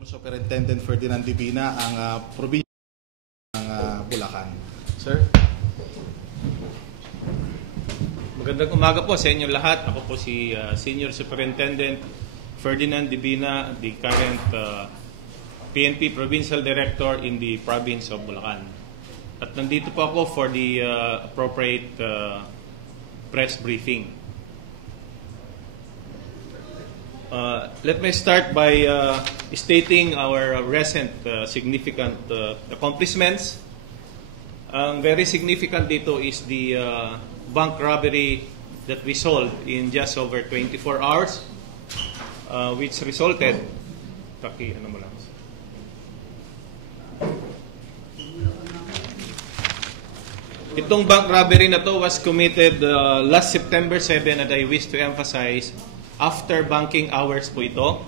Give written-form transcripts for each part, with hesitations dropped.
Senior Superintendent Ferdinand Divina ang probinsya ng Bulacan. Sir? Magandang umaga po sa inyo lahat. Ako po si Senior Superintendent Ferdinand Divina, the current PNP Provincial Director in the province of Bulacan. At nandito po ako for the appropriate press briefing. Let me start by stating our recent significant accomplishments. Very significant dito is the bank robbery that we solved in just over 24 hours, which resulted, itong bank robbery na to was committed last September 7, and I wish to emphasize, after banking hours po ito.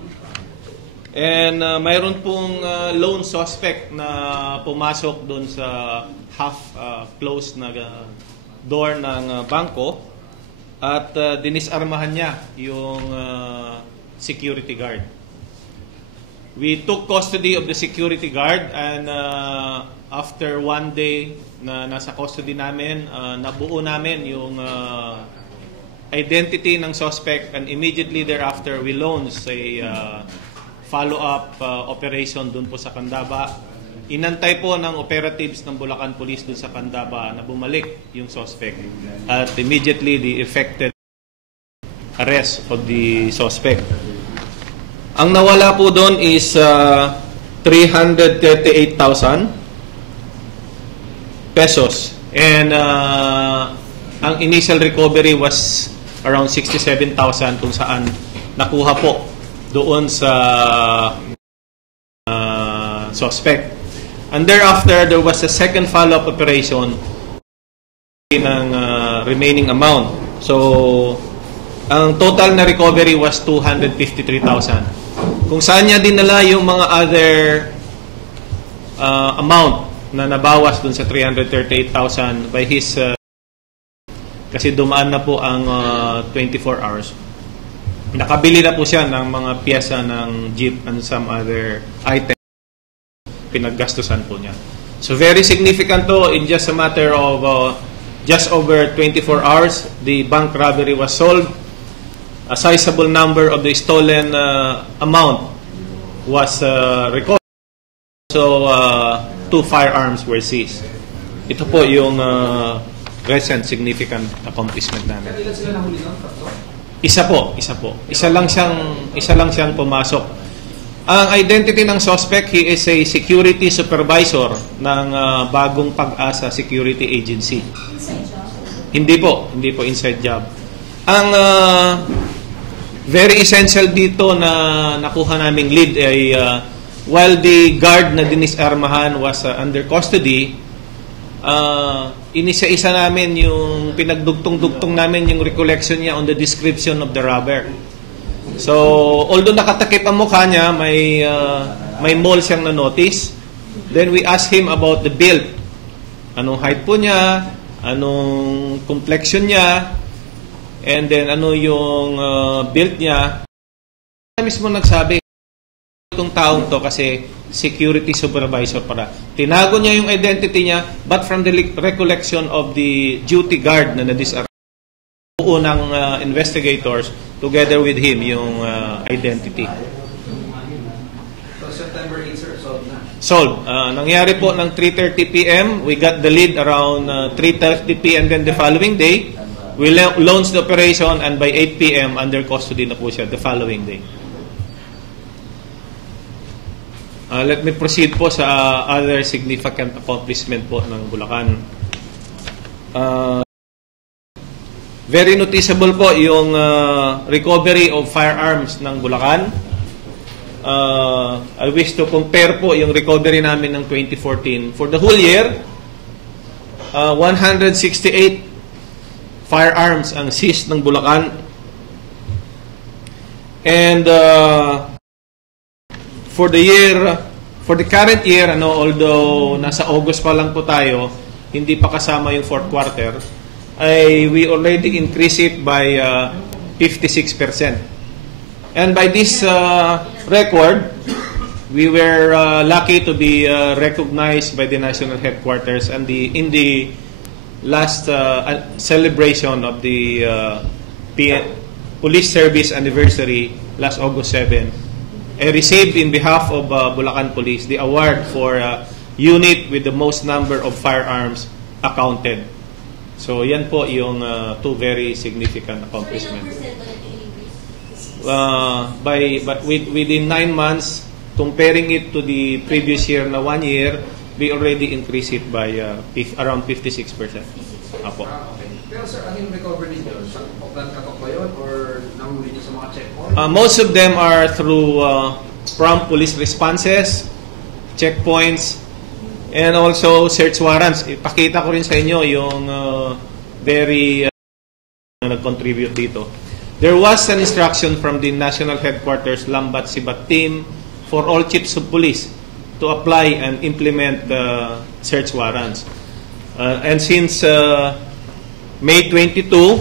And mayroon pong loan suspect na pumasok doon sa half-closed na door ng bangko at dinisarmahan niya yung security guard. We took custody of the security guard, and after one day na nasa custody namin, nabuo namin yung identity ng suspect, and immediately thereafter we launched a follow-up operation dun po sa Candaba. Inantay po ng operatives ng Bulacan Police dun sa Candaba na bumalik yung suspect, at immediately the effected arrest of the suspect. Ang nawala po doon is 338,000 pesos, and ang initial recovery was around 67,000 kung saan nakuha po doon sa suspect. And thereafter, there was a second follow-up operation ng remaining amount. So, ang total na recovery was 253,000. Kung saan niya dinala yung mga other amount na nabawas doon sa 338,000 by his kasi dumaan na po ang 24 hours. Nakabili na po siya ng mga piyesa ng jeep and some other items. Pinaggastusan po niya. So very significant to, in just a matter of just over 24 hours, the bank robbery was solved. A sizable number of the stolen amount was recovered. So 2 firearms were seized. Ito po yung recent significant accomplishment namin. Ilan sila nahuli nun? Isa po. Isa lang siyang pumasok. Ang identity ng suspect, he is a security supervisor ng Bagong Pag-asa Security Agency. Inside job? Hindi po inside job. Ang very essential dito na nakuha naming lead ay while the guard na dinisarmahan was under custody, inisa-isa namin yung pinagdugtong-dugtong namin yung recollection niya on the description of the robber. So, although nakatakip ang mukha niya, may mole siyang na-notice. Then we asked him about the build. Anong height po niya, anong complexion niya, and then ano yung build niya. Siya mismo nagsabi, itong taong to kasi security supervisor para. Tinago niya yung identity niya, but from the recollection of the duty guard na nadisarm, buo ng investigators together with him yung identity. So September 8, sir, solved na? Solved. Nangyari po ng 3:30 p.m. We got the lead around 3:30 p.m. then the following day. We launched the operation, and by 8 p.m. under custody na po siya the following day. Let me proceed po sa other significant accomplishment po ng Bulacan. Very noticeable po yung recovery of firearms ng Bulacan. I wish to compare po yung recovery namin ng 2014. For the whole year, 168 firearms ang seized ng Bulacan. And for the current year, although nasa August pa lang po tayo, hindi pa kasama yung fourth quarter, we already increased it by 56%. And by this record, we were lucky to be recognized by the national headquarters and in the last celebration of the Police Service Anniversary last August 7. I received in behalf of Bulacan Police the award for unit with the most number of firearms accounted. So yan po yung two very significant accomplishments. But within 9 months, comparing it to the previous year na 1 year, we already increased it by around 56%. Apo. Okay. Pero sir, ano yung recovery ninyo? Sa Oplan Katok ba yun? Or nahuli niyo sa mga checkpoint? Most of them are through prompt police responses, checkpoints, and also search warrants. Ipakita ko rin sa inyo yung very nag-contribute dito. There was an instruction from the National Headquarters Lambat Sibat team for all chiefs of police to apply and implement the search warrants. And since May 22,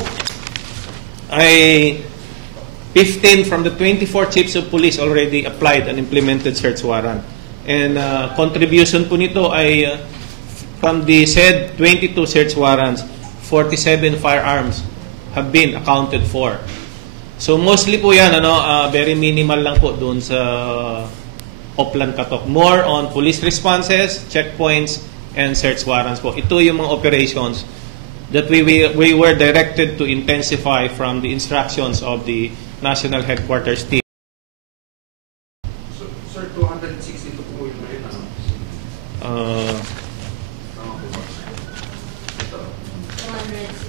15 from the 24 chiefs of police already applied and implemented search warrant. And contribution po nito ay from the said 22 search warrants, 47 firearms have been accounted for. So mostly po yan, very minimal lang po doon sa Oplan Katok. More on police responses, checkpoints, and search warrants po. Ito yung mga operations that we were directed to intensify from the instructions of the National Headquarters team. So, sir, 262 po yun ngayon, ano? Tama po ba? Ito.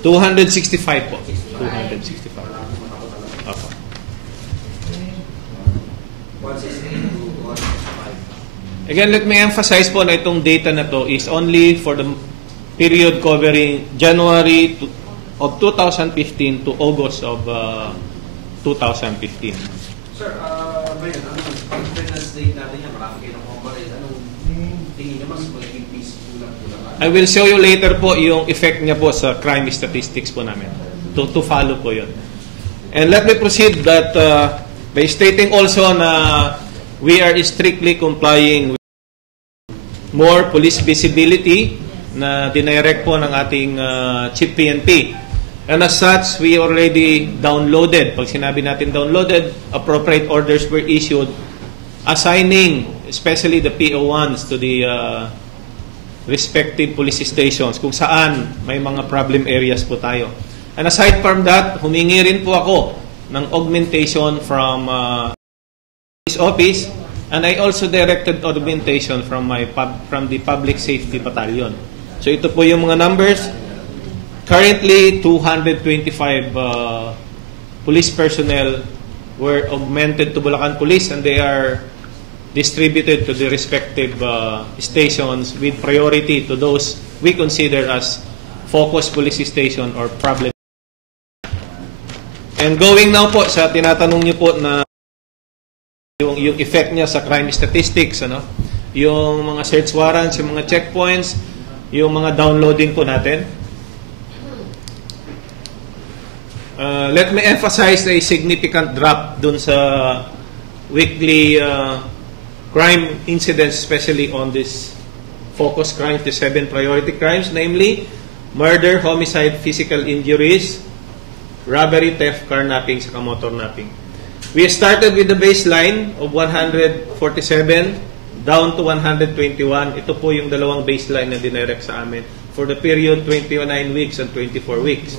265 po. 265. Wala akong matakot talaga. Opo. 160 to 165. Again, let me emphasize po na itong data na to is only for the period covering January of 2015 to August of 2015. Sir, ngayon, anong confidence rate natin yan? Marami kayo ng comparate. Anong tingin niyo mas magiging peaceful lang po lang? I will show you later po yung effect niya po sa crime statistics po namin. To follow po yun. And let me proceed that by stating also na we are strictly complying with more police visibility na dinirect po ng ating Chief PNP. And as such, we already downloaded. Pag sinabi natin downloaded, appropriate orders were issued assigning especially the PO1s to the respective police stations kung saan may mga problem areas po tayo. And aside from that, humingi rin po ako ng augmentation from police office, and I also directed augmentation from the Public Safety Battalion. So ito po yung mga numbers. Currently, 225 police personnel were augmented to Bulacan Police, and they are distributed to the respective stations with priority to those we consider as focus police station or problem. And going now po sa tinatanong niyo po na yung effect niya sa crime statistics, yung mga search warrants, yung mga checkpoints, yung mga downloading po natin. Let me emphasize a significant drop dun sa weekly crime incidents, especially on this focus crimes, the 7 priority crimes, namely murder, homicide, physical injuries, robbery, theft, carnapping, saka motor napping. We started with the baseline of 147 down to 121. Ito po yung dalawang baseline na dinirect sa amin for the period 29 weeks and 24 weeks.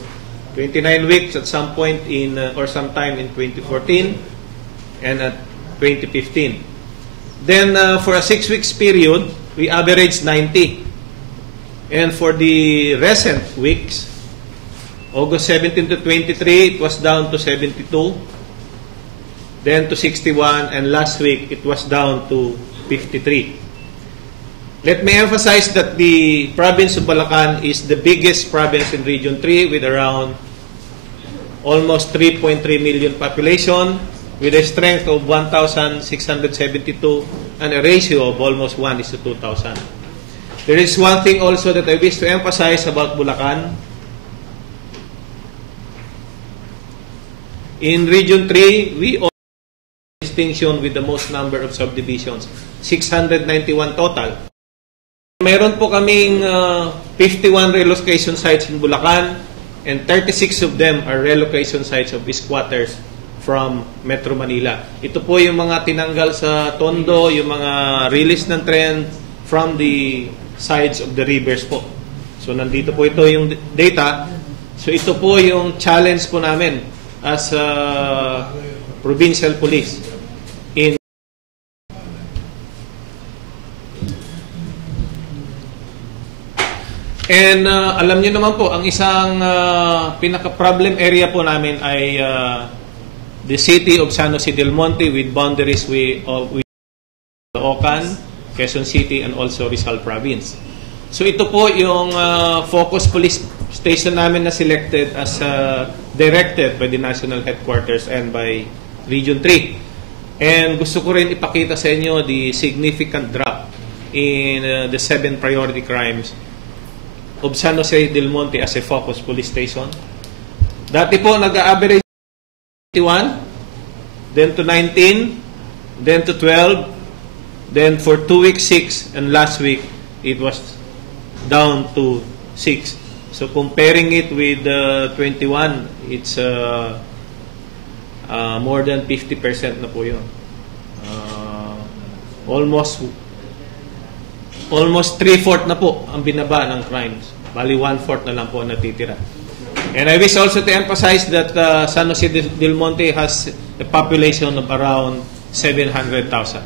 29 weeks at some point in or sometime in 2014 and at 2015. Then for a 6 weeks period, we averaged 90. And for the recent weeks, August 17 to 23, it was down to 72. Then to 61, and last week, it was down to 53. Let me emphasize that the province of Bulacan is the biggest province in Region 3 with around almost 3.3 million population, with a strength of 1,672 and a ratio of almost 1:2,000. There is one thing also that I wish to emphasize about Bulacan. In Region 3, we distinction with the most number of subdivisions. 691 total. Meron po kaming 51 relocation sites in Bulacan, and 36 of them are relocation sites of squatters from Metro Manila. Ito po yung mga tinanggal sa Tondo, yung mga release ng trend from the sides of the rivers po. So nandito po ito yung data. So ito po yung challenge po namin as provincial police in and alam niyo naman po, ang isang pinaka-problem area po namin ay the city of San Jose del Monte with boundaries with Ocan, Quezon City, and also Rizal Province. So ito po yung focus police station namin na selected as directed by the national headquarters and by Region 3. And gusto ko rin ipakita sa inyo the significant drop in the 7 priority crimes of San Jose del Monte as a focus police station. Dati po nag-average 21, then to 19, then to 12, then for 2 weeks 6, and last week it was down to 6. So comparing it with 21, it's more than 50% na po yun. Almost 3/4 na po ang binaba ng crimes. Bali 1/4 na lang po ang natitira. And I wish also to emphasize that San Jose del Monte has a population of around 700,000.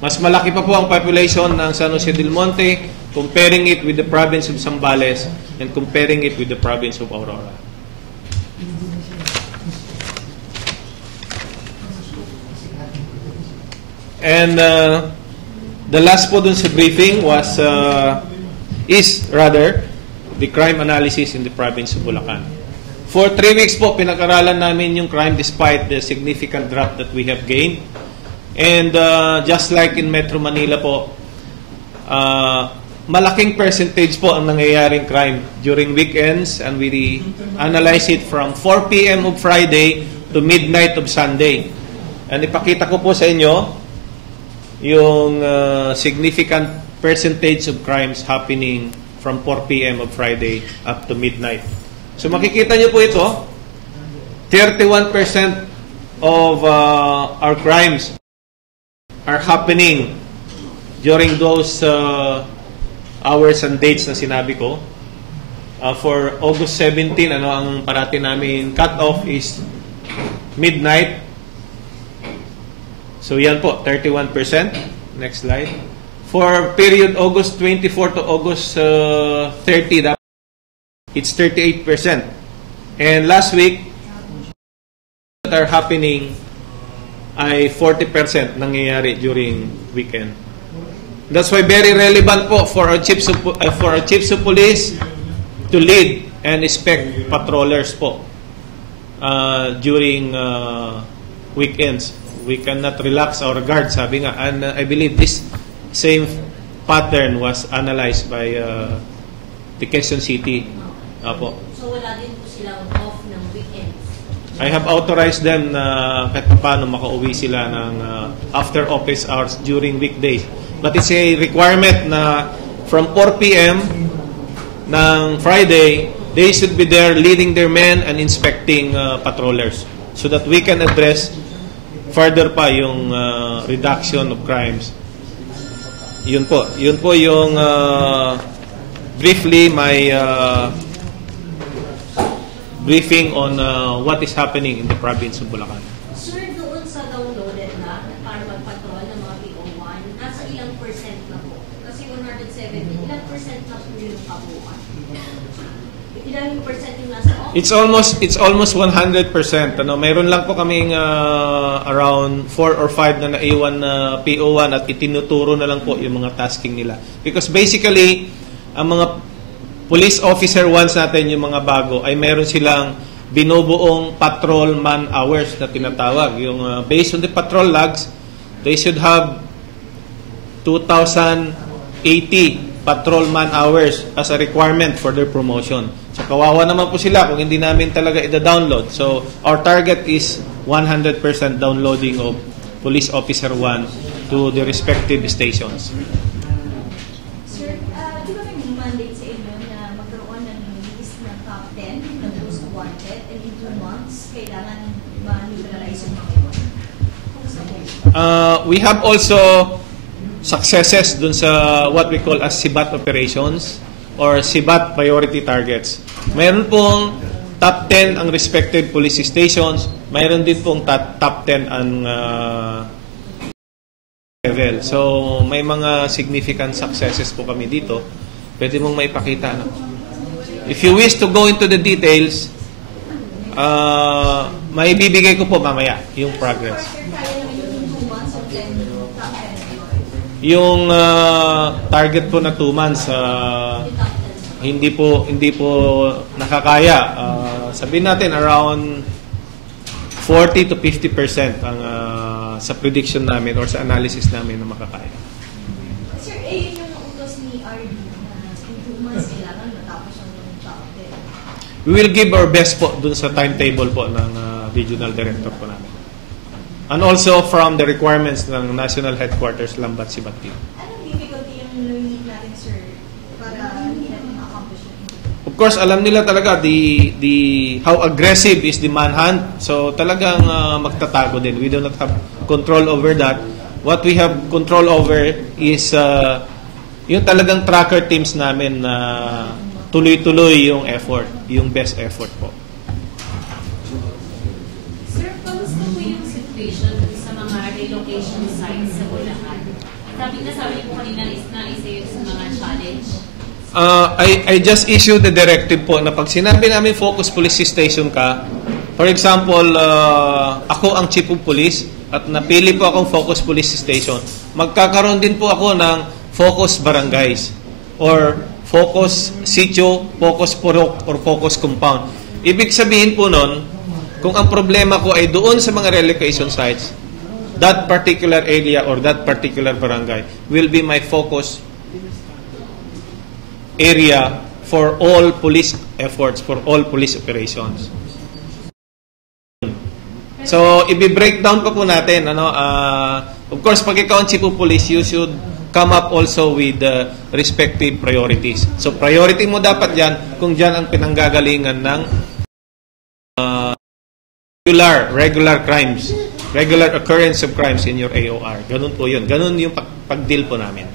Mas malaki pa po ang population ng San Jose del Monte comparing it with the province of Zambales and comparing it with the province of Aurora. And the last po dun sa briefing was the crime analysis in the province of Bulacan. For 3 weeks po, pinag-aralan namin yung crime despite the significant drop that we have gained. And just like in Metro Manila po, malaking percentage po ang nangyayaring crime during weekends, and we analyze it from 4 p.m. of Friday to midnight of Sunday. And ipakita ko po sa inyo yung significant percentage of crimes happening from 4 p.m. of Friday up to midnight. So makikita nyo po ito, 31% of our crimes are happening during those hours and dates na sinabi ko. For August 17, ang parati namin cut-off is midnight. So yan po, 31%. Next slide. For period August 24 to August 30, it's 38%. And last week, that are happening ay 40% nangyayari during weekend. That's why very relevant po for our chiefs of police to lead and inspect patrollers po during weekends. We cannot relax our guard, sabi nga. And I believe this same pattern was analyzed by the Quezon City. Apo. So wala din po silang off ng weekends? I have authorized them na kahit paano makauwi sila ng after office hours during weekdays. But it's a requirement na from 4 p.m. ng Friday, they should be there leading their men and inspecting patrollers so that we can address further pa yung reduction of crimes. Yun po yung briefly my briefing on what is happening in the province of Bulacan. Sir, doon sa downloaded na para magpatrol ng mga PO1, nasa ilang percent na po? Kasi 170, ilang percent na po yung kabuuan? Ilang percent yung nasa office? It's almost 100%. Mayroon lang po kaming around 4 or 5 na naiwan na PO1 at itinuturo na lang po yung mga tasking nila. Because basically, ang mga police officer once natin, yung mga bago, ay meron silang binubuong patrol man hours na tinatawag. Yung based on the patrol logs, they should have 2,080 patrol man hours as a requirement for their promotion. So kawawa naman po sila kung hindi namin talaga i-download. So our target is 100% downloading of Police Officer 1 to the respective stations. Sir, di ba may mandate sa inyo na magkaroon ng list ng top 10 ng most wanted and in 2 months, kailangan ma-neutralize yung mga ito? We have also successes dun sa what we call as SIBAT operations or SIBAT priority targets. Mayroon pong top 10 ang respective police stations, mayroon din pong top 10 ang level. So, may mga significant successes po kami dito. Pwede mong maipakita. No? If you wish to go into the details, maibibigay ko po mamaya yung progress. Yung target po na 2 months, hindi po nakakaya. Sabihin natin around 40 to 50% ang sa prediction namin or sa analysis namin na makakaya. Sir, yun yung utos ni RD na in 2 months kailangan matapos ang top 10. We will give our best po dun sa timetable po ng regional director po namin. And also from the requirements ng National Headquarters Lambat Sibat Team. Anong difficulty yung learning natin, sir, para hindi natin ma-accomplish yun? Of course, alam nila talaga how aggressive is the manhunt. So talagang magtatago din. We do not have control over that. What we have control over is yung talagang tracker teams namin na tuloy-tuloy yung effort, yung best effort po. Sir, kamusta po yung situation sa mga relocation sites sa Bulacan? Sabi po kanina is na isa yun sa mga challenge. I just issued the directive po na pag sinabi namin focus police station ka, for example, ako ang chief of police at napili po akong focus police station, magkakaroon din po ako ng focus barangays or focus sitio, focus purok, or focus compound. Ibig sabihin po nun, kung ang problema ko ay doon sa mga relocation sites, that particular area or that particular barangay will be my focus area for all police efforts, for all police operations. So, i-breakdown pa po natin. Of course, pag ikaw ang chief of police, you should come up also with the respective priorities. So, priority mo dapat yan kung dyan ang pinanggagalingan ng regular crimes, regular occurrence of crimes in your AOR. Ganun po yun. Ganun yung pag-deal po namin.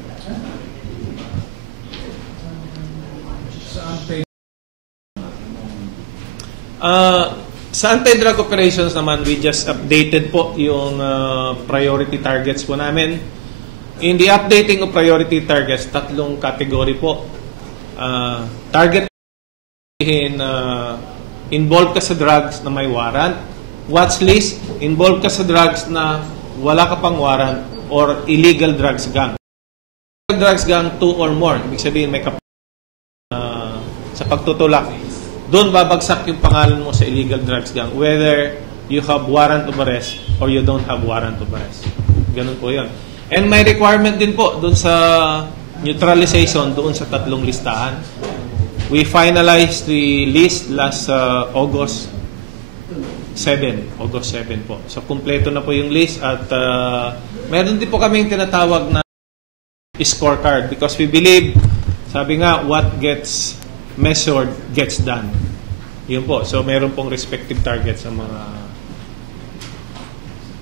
Sa anti-drug operations naman, we just updated po yung priority targets po namin. In the updating of priority targets, 3 category po. Target involved ka sa drugs na may warrant. Watch list, involved ka sa drugs na wala ka pang warrant or illegal drugs gang. Illegal drugs gang 2 or more. Ibig sabihin may sa pagtutulak. Doon babagsak yung pangalan mo sa illegal drugs gang, whether you have warrant of arrest or you don't have warrant of arrest. Ganun po yun. And may requirement din po doon sa neutralization, doon sa 3 listahan. We finalized the list last August 7 po. So, kumpleto na po yung list at meron din po kaming tinatawag na scorecard because we believe, sabi nga, what gets measured gets done. Yun po. So, meron pong respective targets sa mga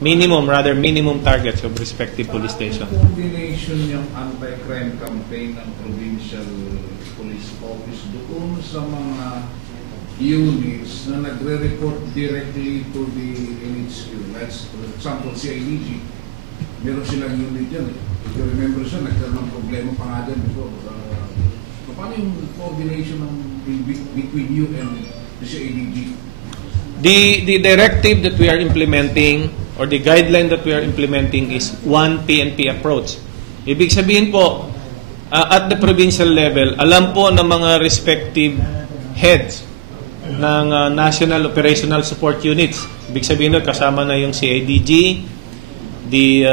minimum targets of respective police station. Coordination yung anti-crime campaign ng Provincial Police Office doon sa mga units na nagre-report directly to the NHQ. Let's, for example, CIDG. Meron silang unit yan. If you remember siya, nagkaroon ng problema pa nga dyan before. Paano yung coordination between you and the CIDG? The directive that we are implementing or the guideline that we are implementing is one PNP approach. Ibig sabihin po, at the provincial level, alam po ng mga respective heads ng National Operational Support Units. Ibig sabihin nun, kasama na yung CIDG, the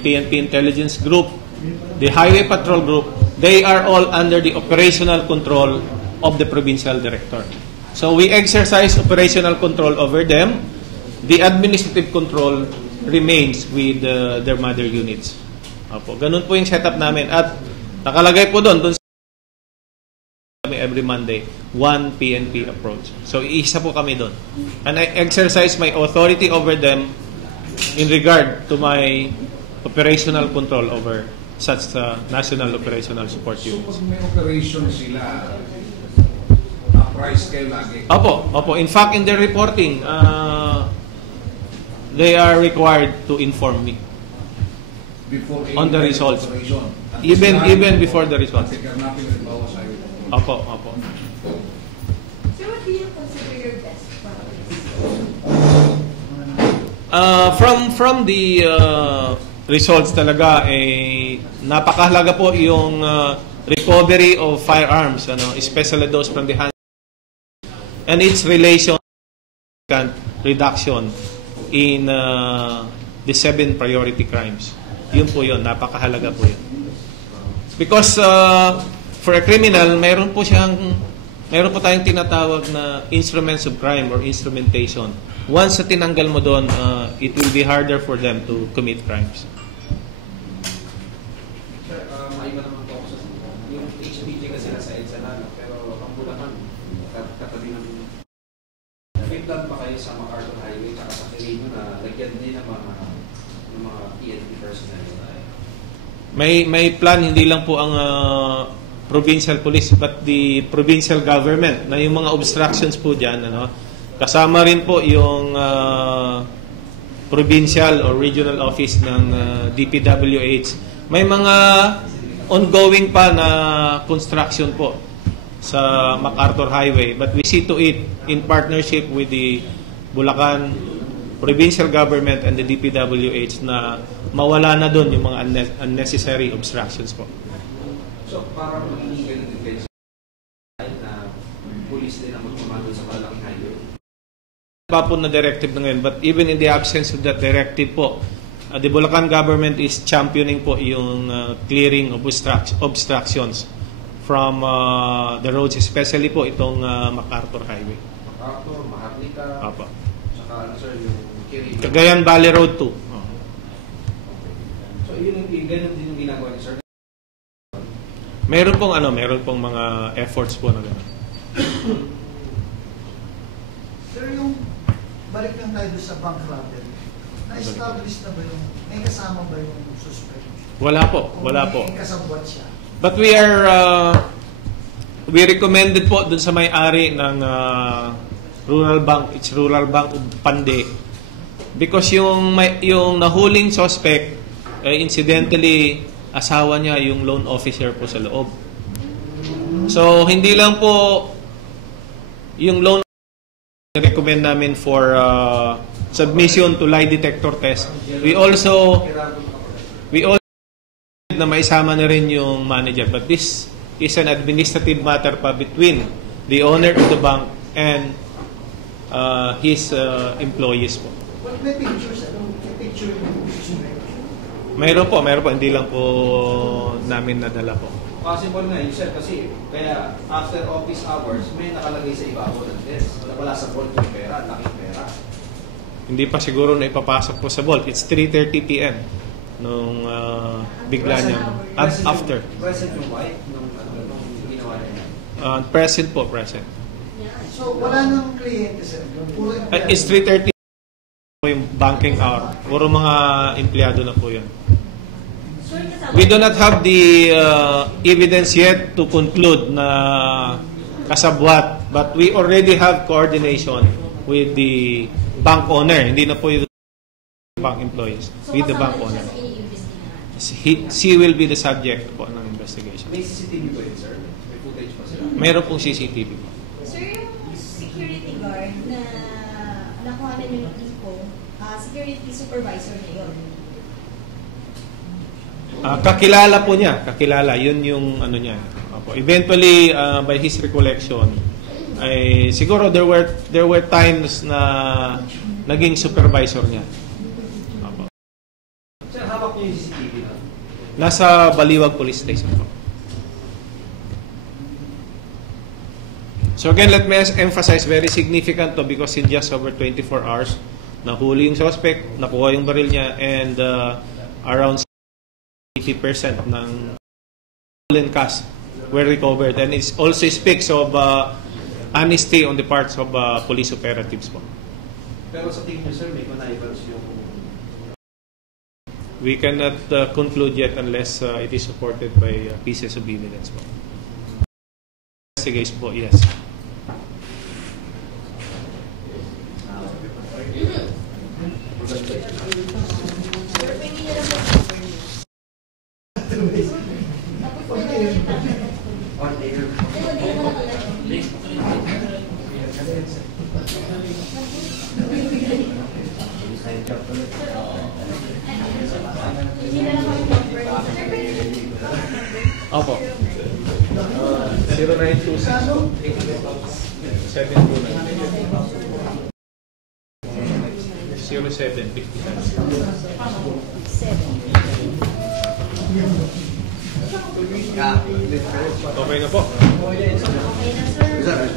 PNP Intelligence Group, the Highway Patrol Group. They are all under the operational control of the provincial director. So we exercise operational control over them. the administrative control remains with their mother units. Opo, ganun po yung setup namin. At nakalagay po doon kami every Monday, 1 PNP approach. So, iisa po kami doon. And I exercise my authority over them in regard to my operational control over such national operational support So units. pag may operation sila, price kayo lagi. Opo. In fact, in their reporting, they are required to inform me Before on the any results. operation. At Even sinabi even mo, before the results. Tignan natin halimbawa sa'yo. Opo. So what do you consider your best practice? From the results talaga, napakahalaga po yung recovery of firearms, especially those from the hand, and its relation to reduction in the 7 priority crimes. Yun po yun, napakahalaga po yun. Because for a criminal, meron po tayong tinatawag na instruments of crime or instrumentation. Once na tinanggal mo doon, it will be harder for them to commit crimes. Sir, maiba naman po ako sa yung HPG kasi nasa EDSA na, pero ang Bulacan, katabi ng may plan pa kayo sa MacArthur Highway at sa Quirino na lagyan din ng mga PNP personnel. May plan, hindi lang po ang provincial police but the provincial government na yung mga obstructions po dyan, kasama rin po yung provincial or regional office ng DPWH. May mga ongoing pa na construction po sa MacArthur Highway, but we see to it in partnership with the Bulacan provincial government and the DPWH na mawala na doon yung mga unnecessary obstructions po. So, parang magiging ganun din kayo na police din ang magmamando sa malaking highway. Pa po na directive na ngayon, but even in the absence of that directive po, the Bulacan government is championing po yung clearing of obstructions from the roads, especially po itong MacArthur Highway. MacArthur, Maharlika, Apa. saka sir, yung Quirino. Cagayan Valley Road 2. So, yun yung ganun din yung ginagawa ni sir. Meron pong mga efforts po na gano'n. Sir, yung balik lang tayo sa bank robbery, na-establish na ba yung, may kasama ba yung suspect? Wala po. May kasabwat siya? But we recommended po dun sa may-ari ng Rural Bank, it's Rural Bank of Pande, because yung nahuling suspect, incidentally, asawa niya yung loan officer po sa loob. So, hindi lang po yung loan recommend namin for submission to lie detector test. We also na maisama na rin yung manager, but this is an administrative matter pa between the owner of the bank and his employees po. But may pictures, may picture yung suspect? Meron po, hindi lang po namin nadala po. Possible nga yun sir, kasi kaya after office hours, may nakalagay sa ibabaw ng desk. Wala sa vault yung pera, laking pera. Hindi pa siguro na ipapasok po sa vault. It's 3:30 p.m. nung bigla niya. After. Present yung wife nung ginawa niya. Present po, present. So, wala nang kliyente, sir? Puro empleyado? It's 3:30 po yung banking hour. Puro mga empleyado na po yun. We do not have the evidence yet to conclude na kasabwat, but we already have coordination with the bank owner. Hindi na po yung bank employees, with the bank owner. She will be the subject po ng investigation. May CCTV po yun sir? May footage pa sila? Meron pong CCTV po. Sir, yung security guard na nakuha na yung info, security supervisor na yun. Kakilala po niya. Yun yung ano niya. Opo. Eventually, by his recollection, ay siguro there were times na naging supervisor niya. Opo. Sir, hawak niyo yung CCTV na? Nasa Baliwag Police Station po. So again, let me emphasize, very significant to because in just over 24 hours, nahuli yung suspect, nakuha yung baril niya, and around 80% ng stolen cash were recovered. And it also speaks of honesty on the parts of police operatives po. Pero sa tingin niyo, sir, may connivance yung... We cannot conclude yet unless it is supported by pieces of evidence po. Investigation po, yes. Sir, pwede niya lang tapos na Opo. 0926 729 Okay na po. Okay na, sir.